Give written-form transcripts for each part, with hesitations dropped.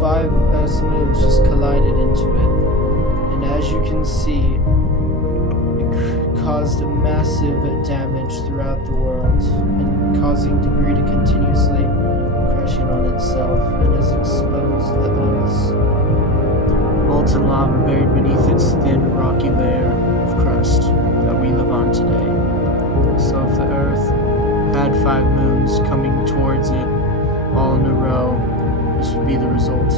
5 moons just collided into it, and as you can see, it caused massive damage throughout the world, and causing debris to continuously crashing on itself, and has exposed the Earth's molten lava buried beneath its thin, rocky layer of crust that we live on today. So if the Earth had 5 moons coming towards it all in a row, this would be the result.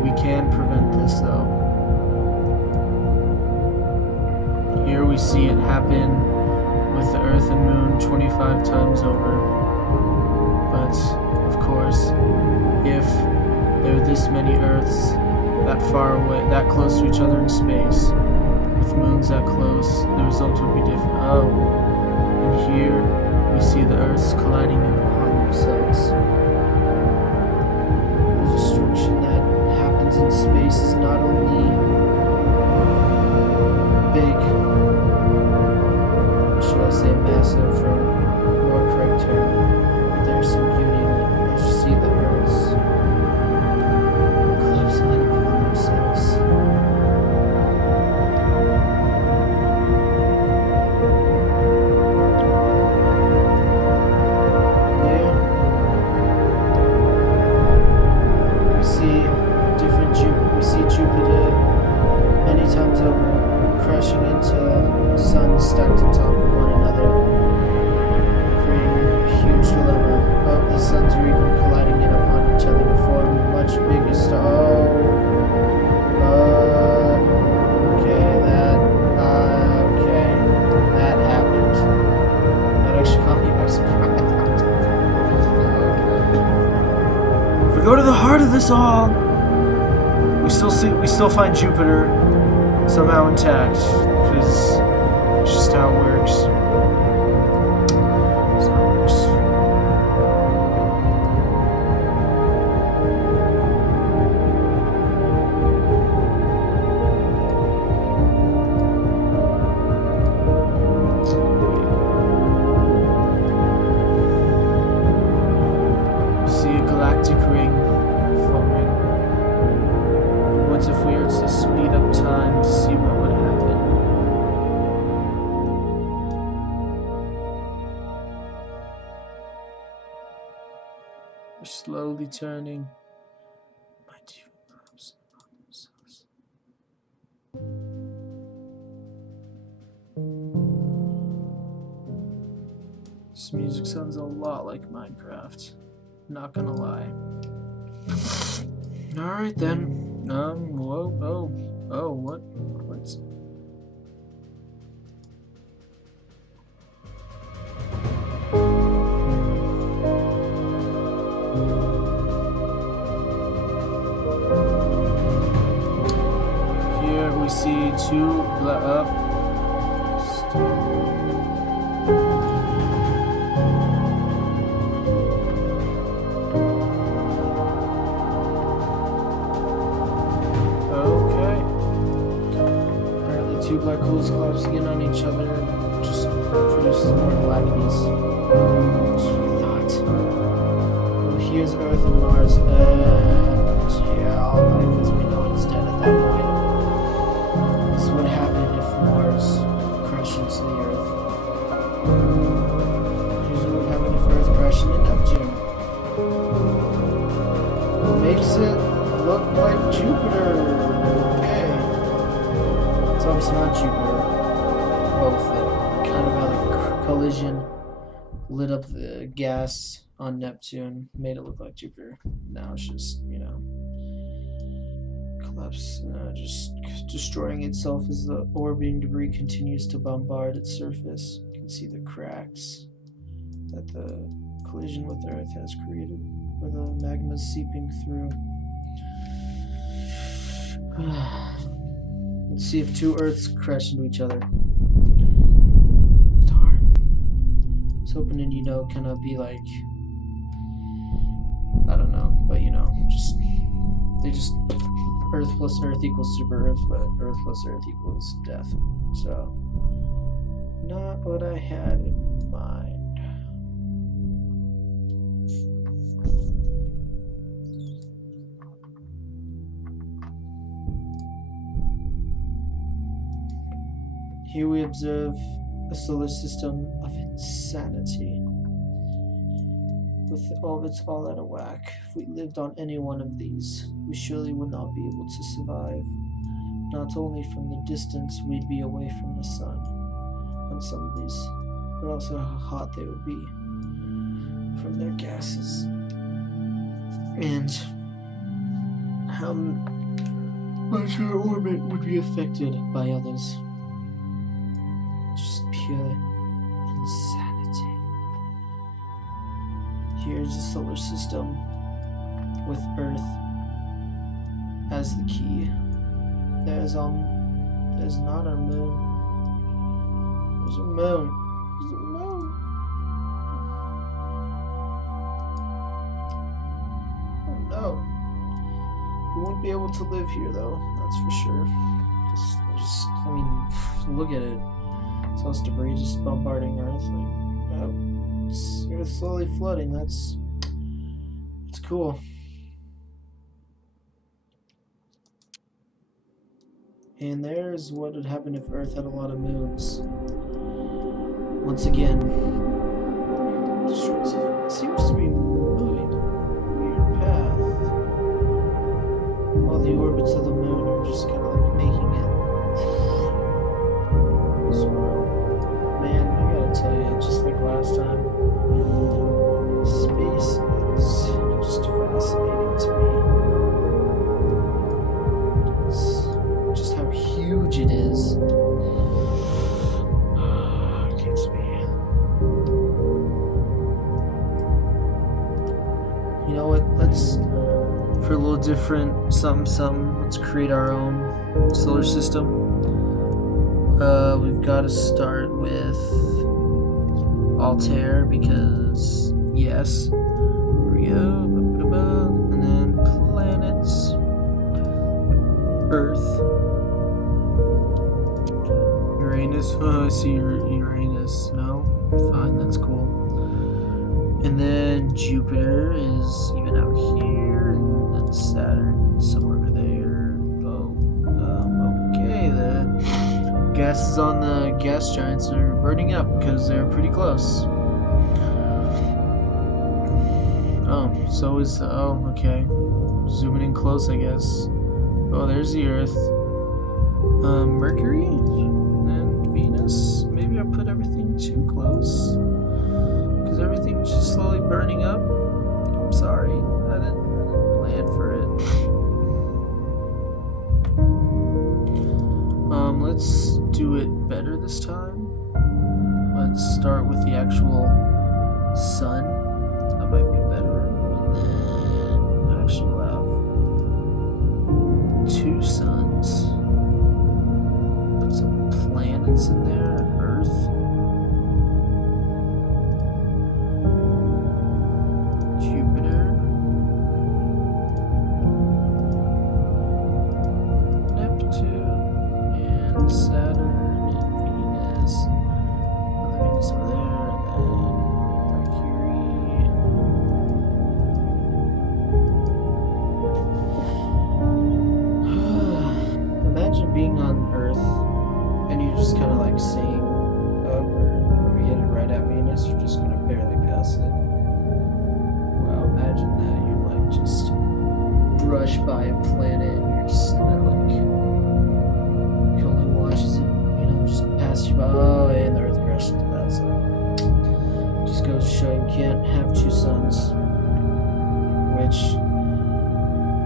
We can prevent this, though. Here we see it happen with the Earth and Moon 25 times over. But, of course, if there are this many Earths that far away, that close to each other in space, with moons that close, the result would be different. Oh, and here we see the Earths colliding upon themselves. The destruction that happens in space is not only big, should I say massive for a more correct term, but there's some beauty in it as you see the Earths collapsing in upon themselves. We see Jupiter many times over, crashing into suns stacked on top of one another, creating a huge dilemma. Oh, the suns are even colliding in upon each other to form a much bigger star. That happened. That actually caught me by surprise. If we go to the heart of this all, we still find Jupiter somehow intact, because it's just how it works. See a galactic ring forming. What if we were to speed up time to see what would happen? We're slowly turning. Might even collapse upon themselves. This music sounds a lot like Minecraft. Not gonna lie. Alright then. What's... Here we see two two black holes collapsing in on each other just produces more blackies. That's what I thought. Well, here's Earth and Mars, and yeah, all life as we know it is dead at that point. This is what happened if Mars crashed into the Earth. Here's what would happen if Earth crashed into Neptune. It makes it look like Jupiter. So it's not Jupiter, both. It kind of had a collision, lit up the gas on Neptune, made it look like Jupiter. Now it's just, collapse, just destroying itself as the orbiting debris continues to bombard its surface. You can see the cracks that the collision with the Earth has created, where the magma is seeping through. Let's see if two Earths crash into each other. Darn. I was hoping it'd, kind of be like, I don't know, but Earth plus Earth equals super Earth, but Earth plus Earth equals death. So, not what I had in mind. Here we observe a solar system of insanity. With all of its all out of whack, if we lived on any one of these, we surely would not be able to survive. Not only from the distance we'd be away from the sun on some of these, but also how hot they would be from their gases. And how much our orbit would be affected by others. Just pure insanity. Here's a solar system with Earth as the key. There's not our moon. There's a moon. There's a moon. Oh no. We won't be able to live here though, that's for sure. I mean, look at it. It's all this debris just bombarding Earth. Like, Earth slowly flooding. That's cool. And there's what would happen if Earth had a lot of moons. Once again, it seems to be moving a weird path, while the orbits of the moon are just kind of like making it. So, man, I gotta tell you, just like last time, space is just fascinating to me. It's just how huge it is. Gets me. You know what? Let's, for a little different something, let's create our own solar system. We've got to start with Altair because, yes. Rio, and then planets. Earth. Uranus. Oh, I see Uranus. No? Fine, that's cool. And then Jupiter is even out here, and then Saturn somewhere over there. Okay, the gases on the gas giants are burning up because they're pretty close. Okay. Zooming in close, I guess. Oh, there's the Earth. Mercury and Venus. Maybe I put everything too close because everything's just slowly burning up. I'm sorry, I didn't plan for it. Let's do it better this time. Let's start with the actual sun. That might be better. And then actually we'll have 2 suns. Put some planets in there, and Earth. Jupiter. Neptune. And Saturn and Venus. And the Venus over there, and then Mercury. Imagine being on Earth and you're just kind of like seeing, are we headed right at Venus? You're just gonna barely pass it. Wow, imagine that. You're like just brushed by a planet and you're just sitting there like, you can only watch as it, just pass you by. Oh, and the Earth crashed into that, so just goes to show you can't have 2 suns, which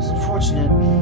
is unfortunate, but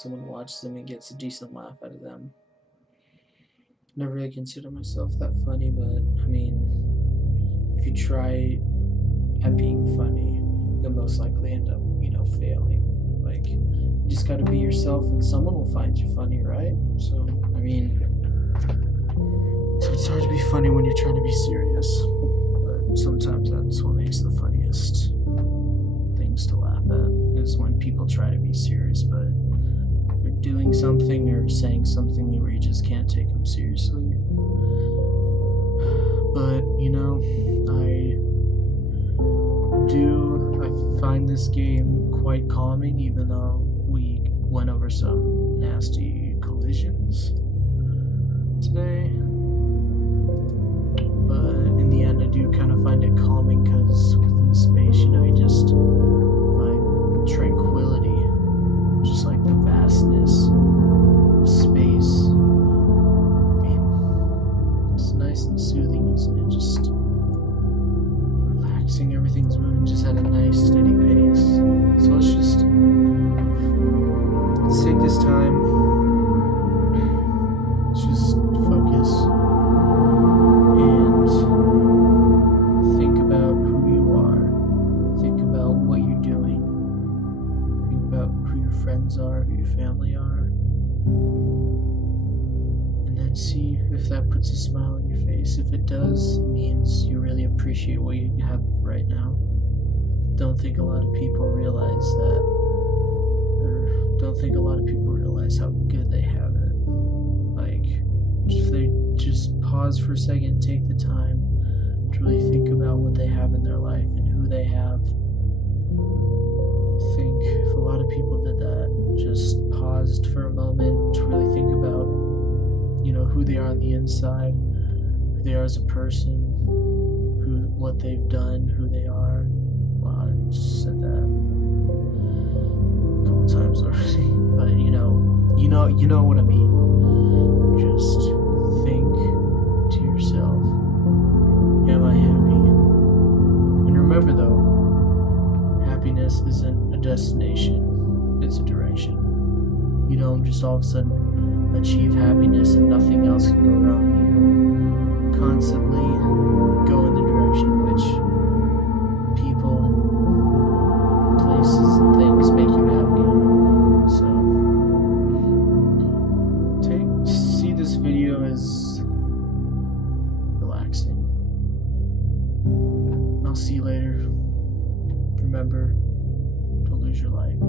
someone watches them and gets a decent laugh out of them. Never really consider myself that funny, but I mean, if you try at being funny, you'll most likely end up, failing. Like, you just gotta be yourself and someone will find you funny, right? So, I mean, so it's hard to be funny when you're trying to be serious, but sometimes that's what makes the funniest things to laugh at, is when people try to be serious, but they're doing something or saying something where you just can't take them seriously. But, I find this game quite calming, even though we went over some nasty collisions today. But in the end, I do kind of find it calming because within space, you just find tranquility, just like the vastness of space. I mean, it's nice and soothing, isn't it? Just relaxing, everything's moving just at a nice, steady pace. So let's take this time. Let's just focus and think about who you are. Think about what you're doing. Think about who your friends are, who your family are. And then see if that puts a smile on your face. If it does, it means you really appreciate what you have right now. Don't think a lot of people realize that, or don't think a lot of people realize how good they have it. Like, if they just pause for a second, take the time to really think about what they have in their life and who they have. I think if a lot of people did that, just paused for a moment to really think about, who they are on the inside, who they are as a person, what they've done, who they are. Wow, I just said that a couple times already, but you know what I mean. Just think to yourself, am I happy? And remember though, happiness isn't a destination, it's a direction. You don't just all of a sudden achieve happiness and nothing else can go wrong. You constantly go in the direction which people and places and things make you happy. So see this video as relaxing. I'll see you later. Remember, don't lose your light.